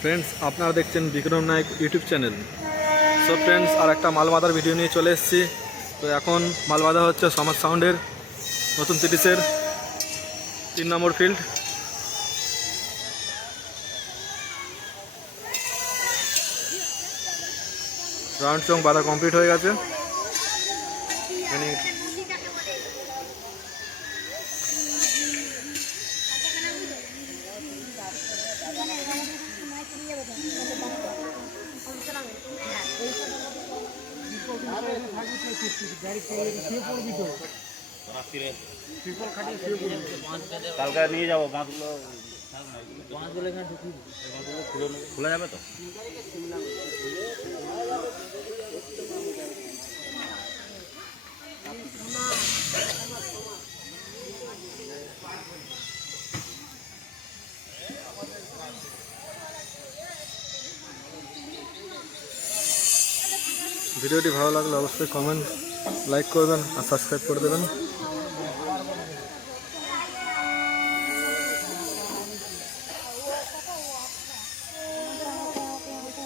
Friends আপনারা দেখছেন Vikram Nayak YouTube channel so friends আর একটা মাল বাঁধার ভিডিও নিয়ে চলে এসেছি। তো এখন মাল বাঁধা হচ্ছে সমাজ সাউন্ডের নতুন তিরিশের তিন নম্বর ফিল্ড রাউন্ড চং বাঁধা কমপ্লিট হয়ে গেছে। কালকে নিয়ে যাব বাঁধগুলো খোলা যাবে তো? ভিডিওটি ভালো লাগলে অবশ্যই কমেন্ট লাইক করবেন আর সাবস্ক্রাইব করে দেবেন।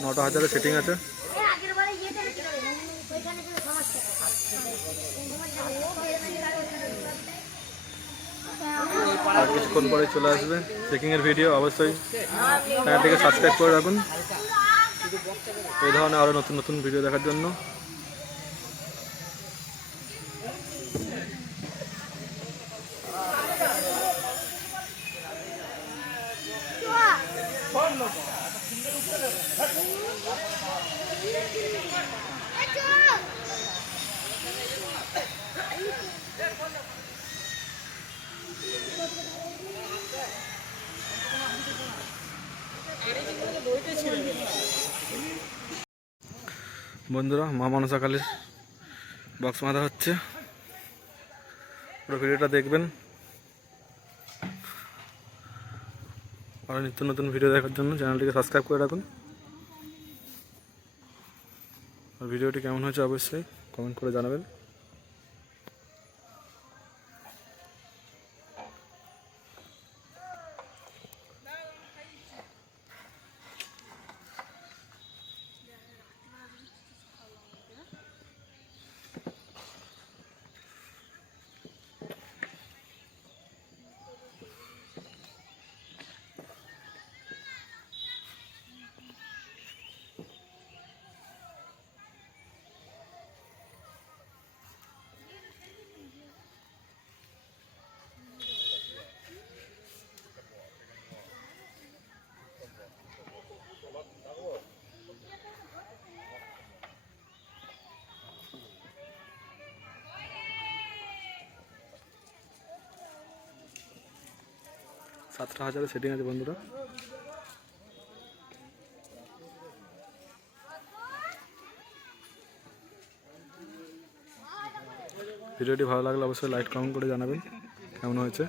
নটা হাজারে সেটিং আছে। আর কিছুক্ষণ পরে চলে আসবে। চেকিংয়ের ভিডিও অবশ্যই সাবস্ক্রাইব করে রাখুন। এই ধরনের আরও নতুন নতুন ভিডিও দেখার জন্য। বন্ধুরা, মা মনসা কালীর বক্স মাথা হচ্ছে। পুরো ভিডিওটা দেখবেন। আরও নিত্য নতুন ভিডিও দেখার জন্য চ্যানেলটিকে সাবস্ক্রাইব করে রাখুন। আর ভিডিওটি কেমন হয়েছে অবশ্যই কমেন্ট করে জানাবেন। সাতটা হাজারে সেটিং আছে বন্ধুরা। ভিডিওটি ভালো লাগলে অবশ্যই লাইক কমেন্ট করে জানাবেন। কেমন হয়েছে?